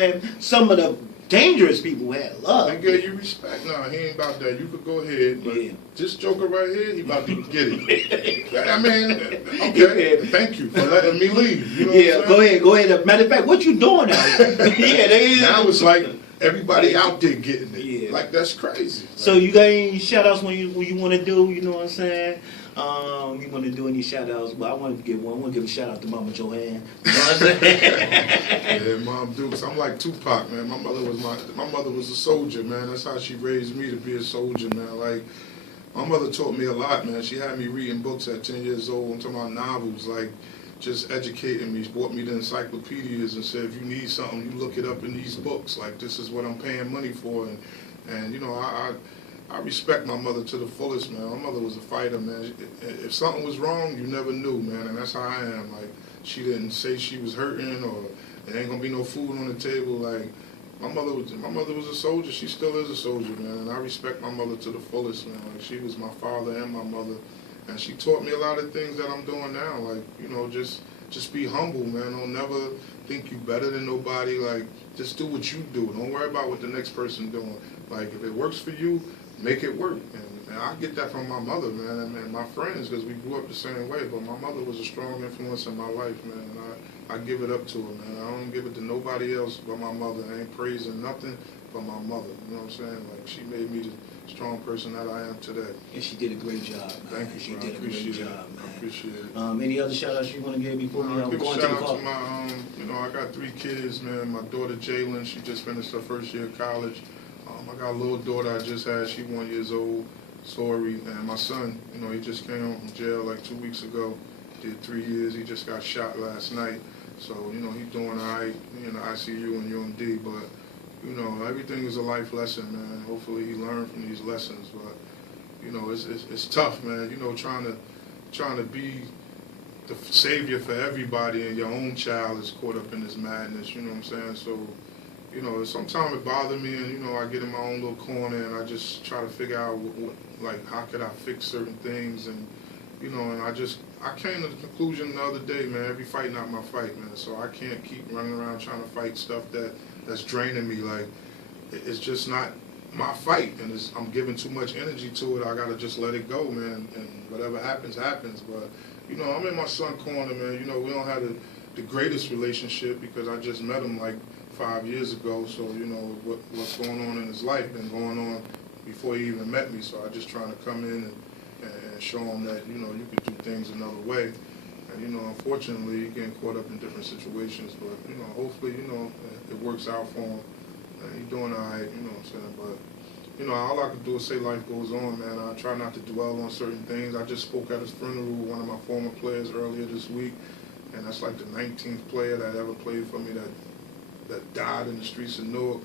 saying? Some of the dangerous people had love. They gave you respect. No, he ain't about that. You could go ahead, but this joker right here, he about to get it. I mean, okay, thank you for letting me leave. You know what I'm saying? Go ahead. Matter of fact, what you doing out here? Now it's like everybody out there getting it. Yeah. Like, that's crazy. So you got any shout-outs when you want to do, you know what I'm saying? You want to do any shout-outs? But I want to give one. I want to give a shout-out to Mama Joanne. You know what I'm saying? Yeah, Mom Dukes. I'm like Tupac, man. My mother was a soldier, man. That's how she raised me to be a soldier, man. Like, my mother taught me a lot, man. She had me reading books at 10 years old. I'm talking about novels, like, just educating me. She bought me the encyclopedias and said, if you need something, you look it up in these books. Like, this is what I'm paying money for. And you know, I respect my mother to the fullest, man. My mother was a fighter, man. If something was wrong, you never knew, man. And that's how I am. Like, she didn't say she was hurting or there ain't gonna be no food on the table. Like, my mother was a soldier. She still is a soldier, man. And I respect my mother to the fullest, man. Like, she was my father and my mother. And she taught me a lot of things that I'm doing now. Like, you know, just be humble, man. Don't never think you better than nobody. Like, just do what you do. Don't worry about what the next person doing. Like, if it works for you, make it work. And I get that from my mother, man, and my friends, because we grew up the same way. But my mother was a strong influence in my life, man. And I give it up to her, man. I don't give it to nobody else but my mother. I ain't praising nothing but my mother. You know what I'm saying? Like, she made me the strong person that I am today. And she did a great job, man. Thank you, She bro. did a great job, man. I appreciate it. Any other shout-outs you want to give before we go into the call? Shout out to my, you know, I got 3 kids, man. My daughter, Jalen, she just finished her first year of college. I got a little daughter I just had. She 1 year old, Sori. And my son, you know, he just came home from jail like 2 weeks ago. Did 3 years. He just got shot last night. So, you know, he's doing all right in the ICU and UMD. But, you know, everything is a life lesson, man. Hopefully he learned from these lessons. But, you know, it's tough, man. You know, trying to be the savior for everybody and your own child is caught up in this madness. You know what I'm saying? So, you know, sometimes it bothers me, and, you know, I get in my own little corner and I just try to figure out, like, how could I fix certain things, and, you know, and I came to the conclusion the other day, man, every fight not my fight, man, so I can't keep running around trying to fight stuff that's draining me. Like, it's just not my fight, and I'm giving too much energy to it. I gotta just let it go, man, and whatever happens, happens. But, you know, I'm in my son's corner, man. You know, we don't have the greatest relationship because I just met him, like, 5 years ago, so, you know, what's going on in his life been going on before he even met me, so I just trying to come in and show him that, you know, you could do things another way. And, you know, unfortunately, you're getting caught up in different situations, but, you know, hopefully, you know, it works out for him, and he's doing all right, you know what I'm saying, but, you know, all I can do is say life goes on, man. I try not to dwell on certain things. I just spoke at his funeral with one of my former players earlier this week, and that's like the 19th player that ever played for me that died in the streets of Newark.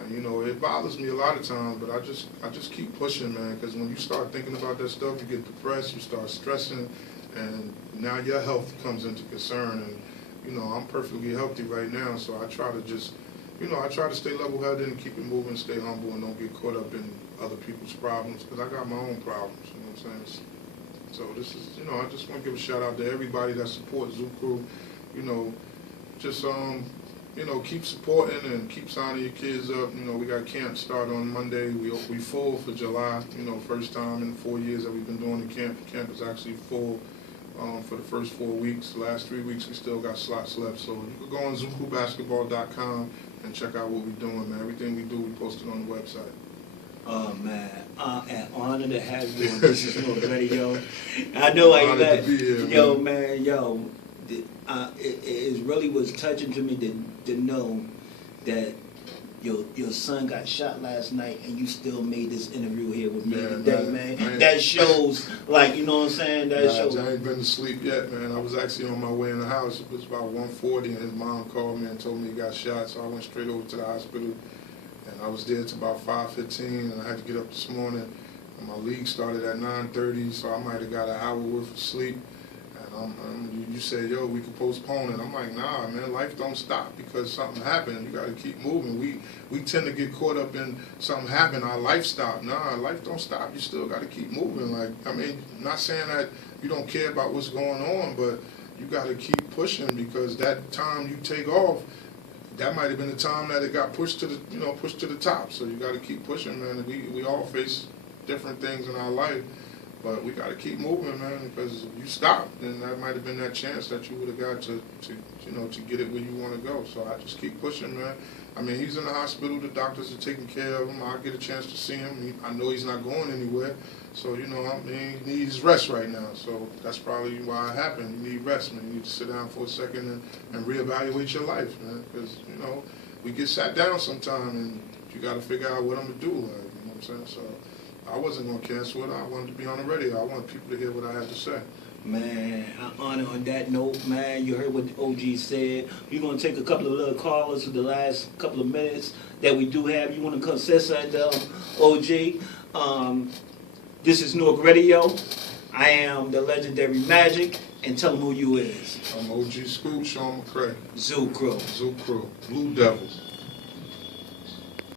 And, you know, it bothers me a lot of times, but I just keep pushing, man, because when you start thinking about that stuff, you get depressed, you start stressing, and now your health comes into concern. And, you know, I'm perfectly healthy right now, so I try to just, you know, I try to stay level-headed and keep it moving, stay humble, and don't get caught up in other people's problems, because I got my own problems, you know what I'm saying? So this is, you know, I just want to give a shout-out to everybody that supports Zoo Crew. You know, just, you know, keep supporting and keep signing your kids up. You know, we got camp start on Monday. We full for July. You know, first time in 4 years that we've been doing the camp. The camp is actually full for the first 4 weeks. The last 3 weeks we still got slots left. So you can go on ZooCrewBasketball.com and check out what we're doing, man. Everything we do, we post it on the website. Oh, man, an honor to have you on This Is Newark Radio. I know I got, yo, man, yo. It really was touching to me to know that your son got shot last night and you still made this interview here with me today, man. That shows, like, you know what I'm saying? That shows. I ain't been to sleep yet, man. I was actually on my way in the house. It was about 1:40, and his mom called me and told me he got shot, so I went straight over to the hospital. And I was there till about 5:15, and I had to get up this morning. And my league started at 9:30, so I might have got an hour worth of sleep. You said, yo, we could postpone it. I'm like, nah, man, life don't stop because something happened. You got to keep moving. We tend to get caught up in something happened, our life stopped. Nah, life don't stop. You still got to keep moving. Like, I mean, not saying that you don't care about what's going on, but you got to keep pushing because that time you take off, that might have been the time that it got pushed to the, you know, pushed to the top. So you got to keep pushing, man. And we all face different things in our life, but we got to keep moving, man. Because if you stop, then that might have been that chance that you would have got to you know, to get it where you want to go. So I just keep pushing, man. I mean, he's in the hospital. The doctors are taking care of him. I'll get a chance to see him. I know he's not going anywhere. So, you know, I mean, he needs rest right now. So that's probably why it happened. You need rest, man. You need to sit down for a second and reevaluate your life, man. Because, you know, we get sat down sometime and you got to figure out what I'm going to do. Like, you know what I'm saying? So I wasn't going to cancel it. I wanted to be on the radio. I wanted people to hear what I had to say. Man, on that note, man, you heard what the OG said. We're going to take a couple of little callers for the last couple of minutes that we do have. You want to come say something, OG? This is Newark Radio. I am the legendary Magic, and tell them who you is. I'm OG Scoop, Sean McCray. Zoo Crew. Zoo Crew. Blue Devils.